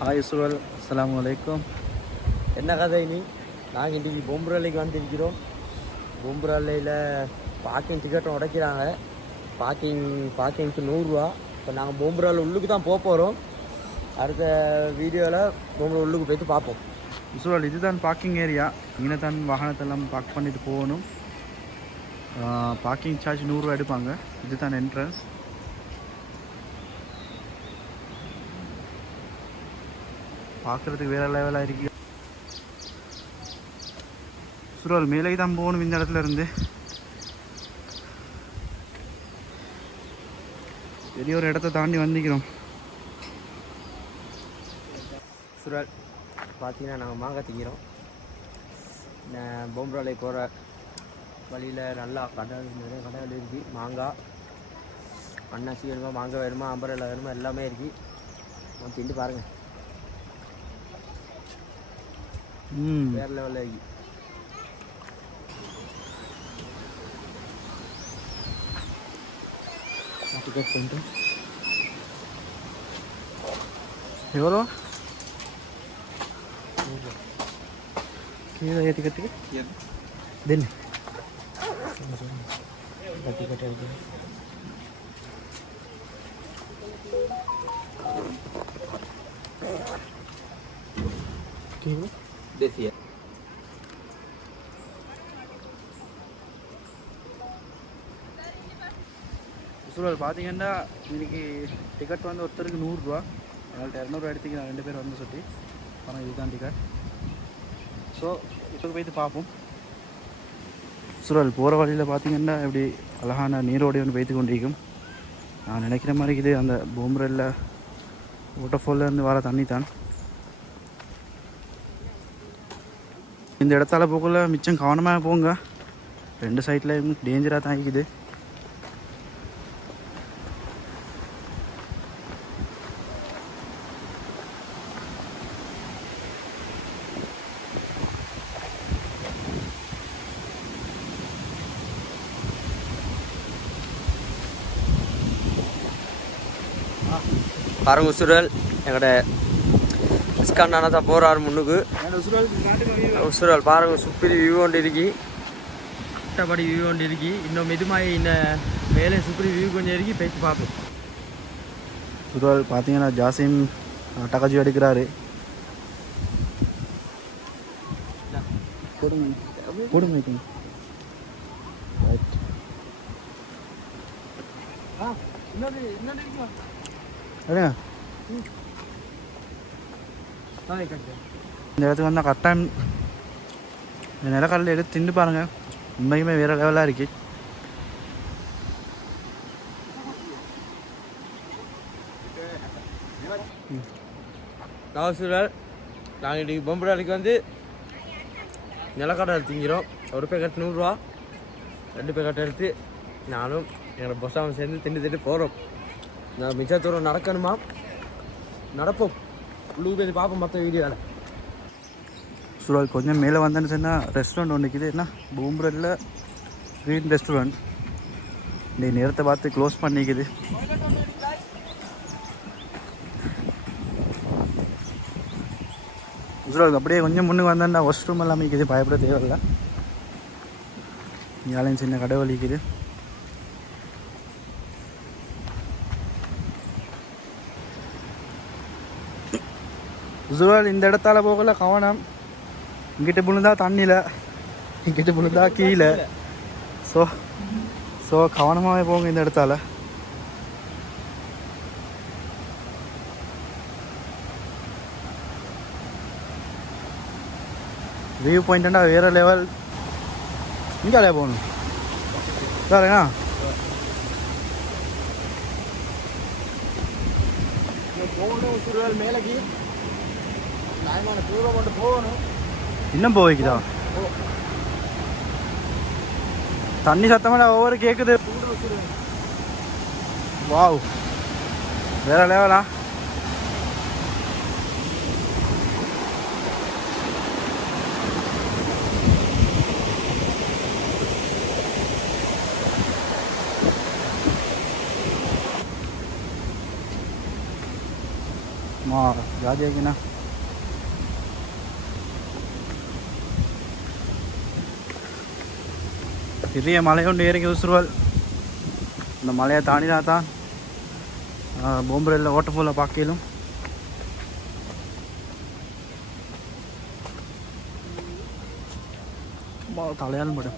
Hi சுரல், அஸ்ஸலாமு அலைக்கும். என்ன கதை நீ? நாங்கள் இன்றைக்கி பொம்புராலைக்கு வந்திருக்கிறோம். பொம்புராலையில் பார்க்கிங் டிக்கெட்டும் உடைக்கிறாங்க. பார்க்கிங்க்கு 100 ரூபா. இப்போ நாங்கள் பொம்புரால உள்ளுக்கு தான் போகிறோம். அடுத்த வீடியோவில் பொம்புரா உள்ளுக்கு போய்ட்டு பார்ப்போம். சுரல், இதுதான் பார்க்கிங் ஏரியா. இங்கே தான் வாகனத்தெல்லாம் பார்க் பண்ணிட்டு போகணும். பார்க்கிங் சார்ஜ் 100 ரூபா எடுப்பாங்க. இதுதான் என்ட்ரன்ஸ். பார்க்குறதுக்கு வேறு லெவலாக இருக்கு. சுரல், மேலே தான் போகணும். இந்த இடத்துல இருந்து பெரிய ஒரு இடத்த தாண்டி வந்திக்கிறோம். சுரல், பார்த்தீங்கன்னா நாங்கள் மாங்காய் திங்கிறோம். பொம்புராலை போகிற வழியில் நல்லா நிறைய கடைகள் இருக்குது. மாங்காய் அன்னாசி வேணுமா, மாங்காய் வேணுமா, அம்பரெல்லாம் வேணுமா, எல்லாமே இருக்குது. திண்டு பாருங்கள், வேறு லெவலில் இருக்கு. டிக்கெட் பண்ணிட்டு எவ்வளோ கீழே டிக்கெட்டுக்கு தென் டிக்கெட் எடுத்து देखिए சுரல், பார்த்தீங்கன்னா இன்றைக்கி டிக்கெட் வந்து ஒருத்தருக்கு 100 ரூபா. எங்கள்கிட்ட 200 எடுத்துக்கு நான் 2 பேர் வந்து சொல்லி ஆனால் இதுதான் டிக்கெட். ஸோ இப்போ போய்த்து பார்ப்போம். சுரல், போகிற வழியில் பார்த்தீங்கன்னா இப்படி அழகான நீரோடி ஒன்று பெய்து கொண்டிருக்கும். நான் நினைக்கிற மாதிரி இது அந்த பொம்புரால வாட்டர்ஃபால்லேருந்து வர தண்ணி தான். இந்த இடத்தால போகல மிச்சம் கவனமாக போங்க. 2 சைட்லேயும் டேஞ்சராக தான் இருக்குது. பாருங்க சுரல், எங்களோட இஸ்காண்டான தான் போகிறாரு முன்னுக்கு. சுரல் பாருங்க, சுப்பிரி வியூ ஒன்று இருக்கி, கட்டப்படி வியூ ஒன்று இருக்கி. இன்னும் மெதுமாய் இந்த மேலே சுப்பிரி வியூ கொஞ்சம் இருக்கி போய்த்து பார்ப்போம். சுரல், பார்த்தீங்கன்னா ஜாசிம் டக்காஜி எடுக்கிறாரு. போடுங்க இந்த இடத்துக்கு வந்தால் கரெக்டாக இந்த நிலக்கடலை எடுத்து தின்னு பாருங்கள். உண்மையுமே வேறு லெவலாக இருக்குது. சுரல், நாங்கள் இன்றைக்கி பொம்புராலைக்கு வந்து நிலக்கடலை திங்கிறோம். ஒரு பேக்கெட் 100 ரூபா. 2 பேக்கெட் எடுத்து நானும் எங்களோட பொசாவும் சேர்ந்து திண்டு போகிறோம். நான் மிச்ச தூரம் நடக்கணுமா, நடப்போம். உள்ளுக்கு போய் பார்ப்போம் மற்ற வீடியோவில். சுரல், கொஞ்சம் மேலே வந்தேன்னு சொன்னால் ரெஸ்டாரண்ட் ஒன்று இருக்குது. என்ன, பொம்புரால க்ரீன் ரெஸ்டாரண்ட். இந்த நேரத்தை பார்த்து க்ளோஸ் பண்ணிக்குது. சுரல், அப்படியே கொஞ்சம் முன்னுக்கு வந்தேன்னா வாஷ் ரூம் எல்லாமே இருக்குது. பயப்பட தேவையில்லை. இங்கேயும் சின்ன கடை வலிக்குது. சுரல், இந்த இடத்தால போகல கவனம். இங்கிட்ட விழுந்தா தண்ணியில், இங்கிட்ட விழுந்தா கீழே. ஸோ கவனமாகவே போங்க இந்த இடத்தால. வியூ பாயிண்ட்னா வேறு லெவல். இங்கே போகணும் சார்ண்ணா. போகணும் சுரல், மேலக்கு நியாயமான தூரம் கொண்டு போகணும். இன்னும் போய்க்குதா? தண்ணி சத்தமாக ஒவ்வொரு கேட்குது. வாவ், வேற லெவலா. மா ஜாதியாக்கினா பெரிய மலை ஒன்று ஏறிக்க உசுருவாள். இந்த மலையை தாண்டினா தான் பொம்பரையில் வாட்டர்ஃபாலில் பார்க்கலும். தலையாலும் படும்.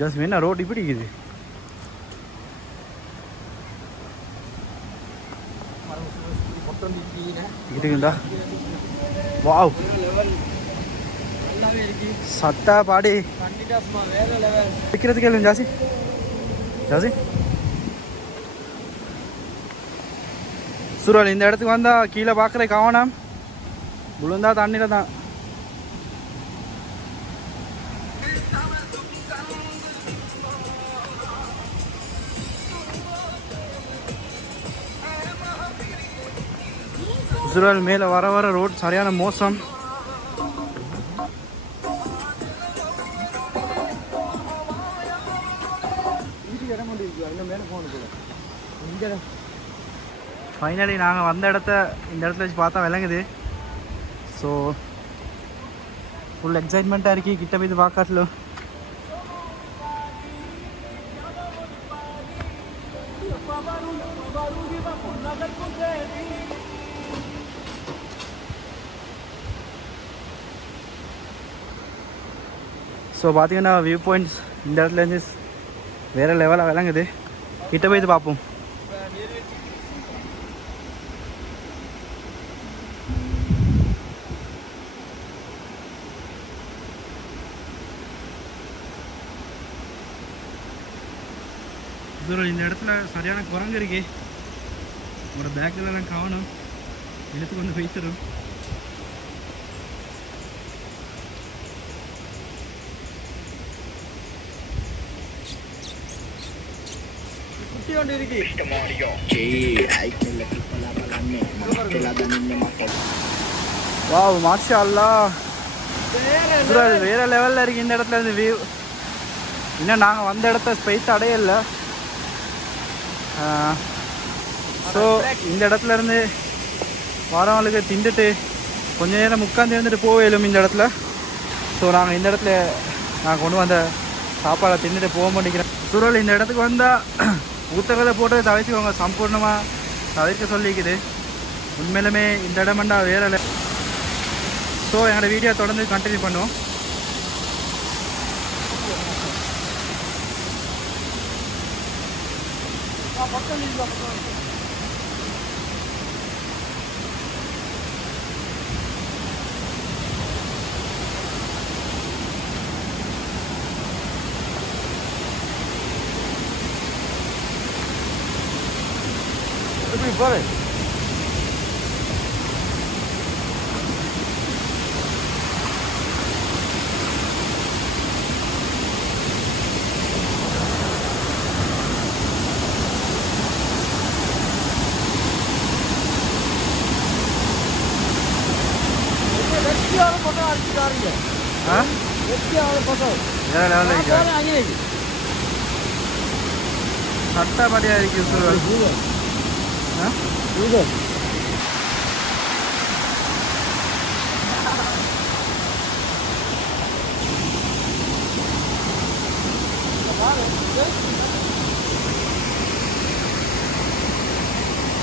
ஜாஸ்தி என்ன ரோடு இப்படி இருக்குது. இருக்குண்டா. வாவ் சத்தா பாடி விற்கிறது கேள்வி ஜாசி ஜாசி சுருவல். இந்த இடத்துக்கு வந்தால் கீழே பார்க்குற கவனம் விழுந்தா தண்ணியில் தான். சுருவல் மேலே வர வர ரோட் சரியான மோசம். ஃபைனலி நாங்கள் வந்த இந்த இடத்துல வச்சு பார்த்தா விளங்குது. ஸோ ஃபுல் எக்ஸைட்மெண்ட்டாக இருக்கு கிட்ட போய் பார்க்கல. ஸோ பார்த்தீங்கன்னா வியூ பாயிண்ட்ஸ் இந்த இடத்துலேருந்து வேறு லெவலாக விளங்குது. கிட்ட போய் பார்ப்போம். இந்த இடத்துல சரியான குரங்கு இருக்கு. ஒரு பேக்கில் எல்லாம் காணும் எடுத்து கொண்டு போய்த்தரும். குட்டி ஒன்று இருக்கு. வாவ் மாஷா அல்லாஹ் வேற லெவலில் இருக்கு இந்த இடத்துல இருந்து வியூ. இன்னும் நாங்கள் வந்த இடத்த ஸ்பைஸ் அடையலை. ஸோ இந்த இடத்துல இருந்து வரவங்களுக்கு திண்டுட்டு கொஞ்ச நேரம் உட்காந்து இருந்துட்டு போவேலும் இந்த இடத்துல. ஸோ நாங்கள் இந்த இடத்துல நான் கொண்டு வந்த சாப்பாடை தின்னுட்டு போக மாட்டேங்கிறேன். சுருள் இந்த இடத்துக்கு வந்தால் ஊத்தகத்தை போட்டு தவிர்த்துக்கோங்க. சம்பூர்ணமாக தவிர்க்க சொல்லிக்குது. உண்மையிலுமே இந்த இடமெண்டா வேற இல்லை. ஸோ என்னோடய வீடியோ தொடர்ந்து கண்டினியூ பண்ணுவோம். Bora. சட்டப்படியாக இருக்கு சுருள்.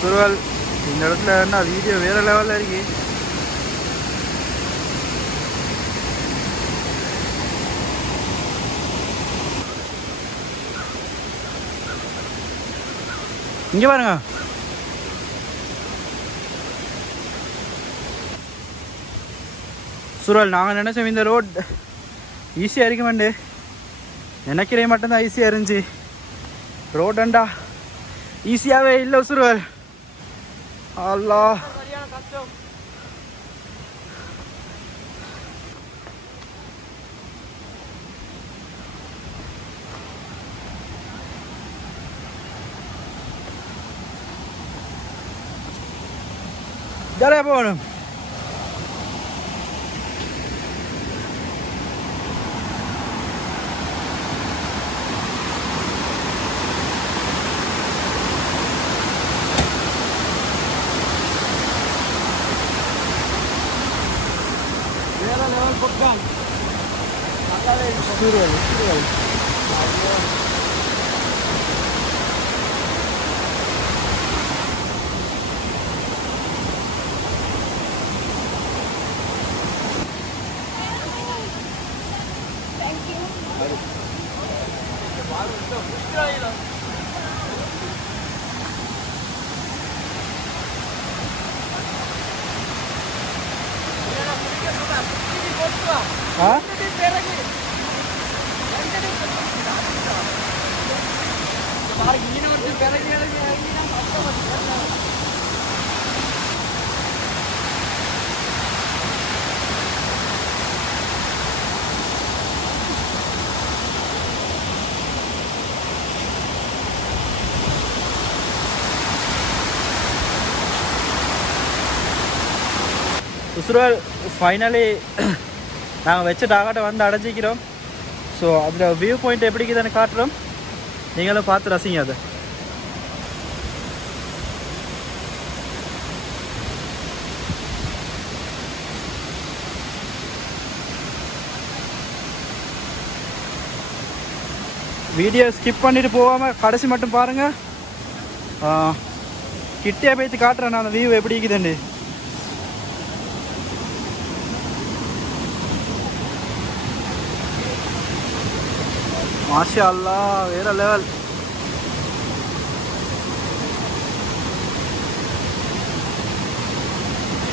சுருள் இந்த இடத்துல என்ன வீடியோ வேற லெவலில் இருக்கு. இங்கே பாருங்க. சுருள் நாங்கள் நினச்சோம் இந்த ரோட் ஈஸியாக இருக்குமெண்டு. நினைக்கிறே மட்டும்தான் ஈஸியாக இருந்துச்சு. ரோடண்டா ஈஸியாகவே இல்லை சுருள். அல்லாஹ் ஜாலியாக போகணும். சூறுவல் சூறுவல். ஆ உசுரால் ஃபைனலி நாங்கள் வச்ச டாகாட்டை வந்து அடைஞ்சிக்கிறோம். ஸோ அதில் வியூ பாயிண்ட் எப்படி இருக்குதுன்னு காட்டுறோம், நீங்களும் பார்த்து ரசிங்க அதை. வீடியோ ஸ்கிப் பண்ணிட்டு போகாமல் கடைசி மட்டும் பாருங்கள். கிட்டே போய்த்து காட்டுறேன் நான் அந்த வியூ எப்படி இருக்குதுன்னு. மாஷா அல்லாஹ், வேற லெவல்.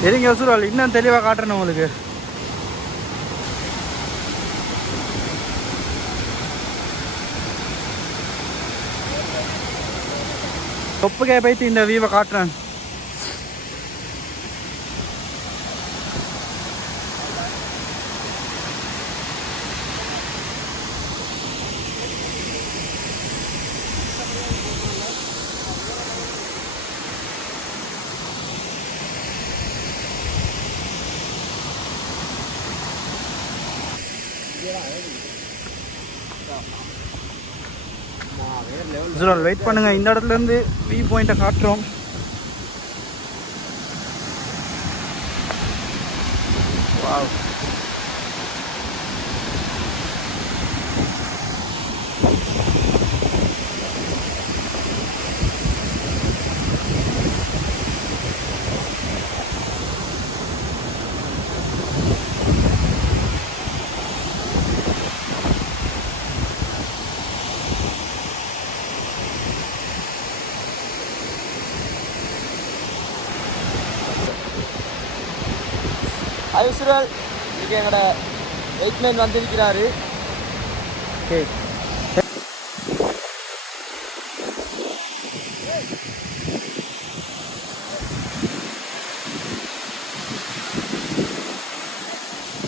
சரிங்க வசூல், இன்னும் தெளிவாக காட்டுறேன் உங்களுக்கு. தொப்புக்கே போய்த்து இந்த வியூவை காட்டுறேன். வெயிட் பண்ணுங்க, இந்த இடத்துல இருந்து வியூ பாயிண்ட்டை காட்டுறோம். வாவ், ஹாய் உசுரல், இன்றைக்கி எங்களோட வெயிட்மேன் வந்திருக்கிறாரு. ஓகே,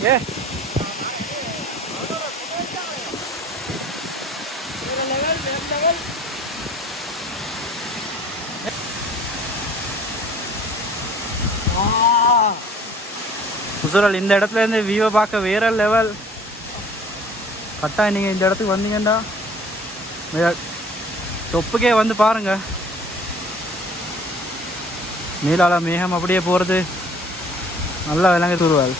ஏ உசுரல், இந்த இடத்துல இருந்து வியூவை பார்க்க வேற லெவல். கட்டாயம் நீங்கள் இந்த இடத்துக்கு வந்தீங்கன்னா தொப்புக்கே வந்து பாருங்க. மேலால மேகம் அப்படியே போகிறது நல்லா விளங்க தூருவாள்.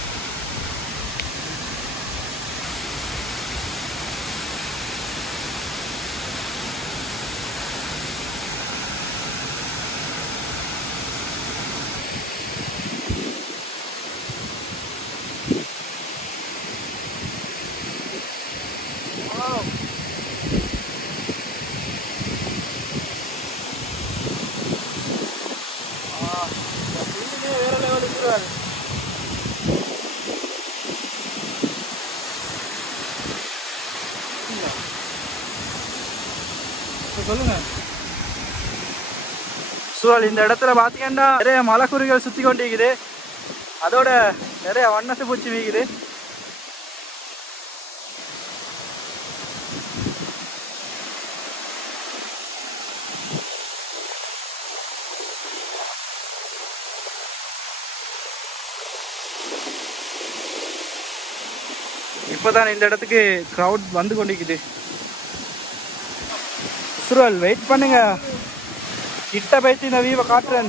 சொல்லுங்க சூழல், இந்த இடத்துல பார்த்தீங்கன்னா நிறைய மலைக்குறிகள் சுற்றி கொண்டிருக்குது. அதோட நிறைய வண்ணத்து பூச்சி வீக்குது. இப்போதான் இந்த இடத்துக்கு க்ரௌட் வந்து கொண்டிருக்குது. சுரல், வெயிட் பண்ணுங்க, கிட்ட போய்த்து இந்த வியூவை காட்டுறேன்.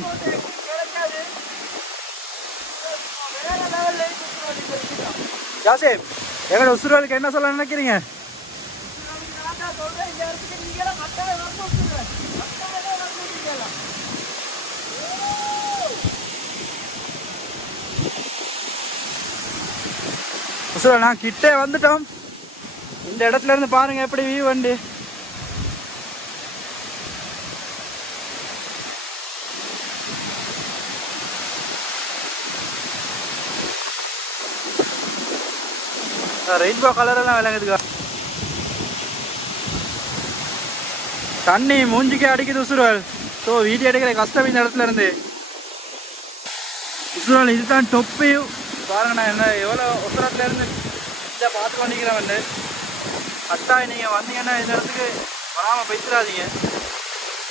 யாசேப், எங்களோட உசுரலுக்கு என்ன சொல்ல நினைக்கிறீங்க? ஸோ நான் கிட்டே வந்துட்டோம். இந்த இடத்துல இருந்து பாருங்க எப்படி வியூ வண்டி. ரெயின்போ கலர் எல்லாம் விளங்குதுக்கா. தண்ணி மூஞ்சிக்கே அடிக்குது உசுரல். ஸோ வீடியோ எடுக்கிற கஷ்டம் இந்த இடத்துல இருந்து. உசுரல் இதுதான் டொப் வியூ பாருங்க. நான் என்ன எவ்வளோ உசுரத்துல இருந்து இதை பார்த்து பண்ணிக்கிறேன் வந்து. கட்டாயம் நீங்கள் வந்தீங்கன்னா இந்த இடத்துக்கு வராமல் போய்த்துறாதீங்க.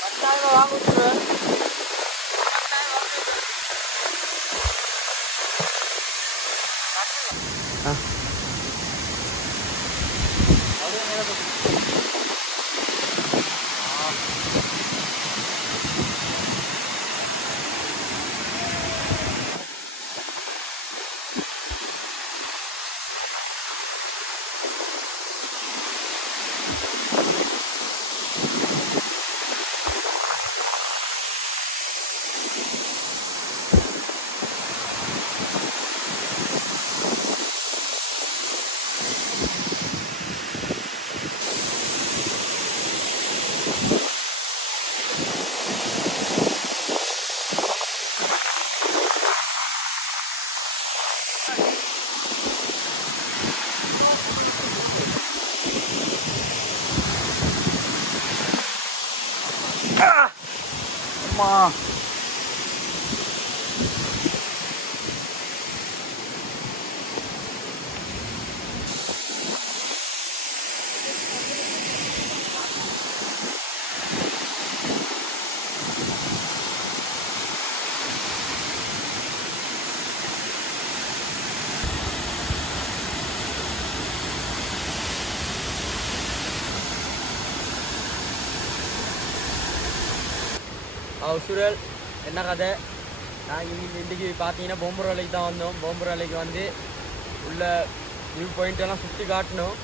கட்டாயம் வாங்க உசுரல். அம்மா சுரல் என்ன கதை. நாங்கள் இன்றைக்கி பார்த்தீங்கன்னா பொம்புராலைக்கு தான் வந்தோம். பொம்புராலைக்கு வந்து உள்ள வியூ பாயிண்டெல்லாம் சுற்றி காட்டணும்.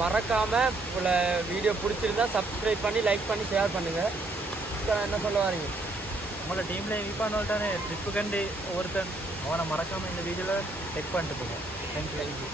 மறக்காமல் உள்ள வீடியோ பிடிச்சிருந்தா சப்ஸ்கிரைப் பண்ணி லைக் பண்ணி ஷேர் பண்ணுங்கள். என்ன சொல்ல வரீங்க? உங்களோட டீமில் இப்பானோட்டானே ட்ரிப்பு கண்டு ஒவ்வொருத்தன் அவனை மறக்காமல் இந்த வீடியோவில் செக் பண்ணிட்டு போங்க. தேங்க்யூ.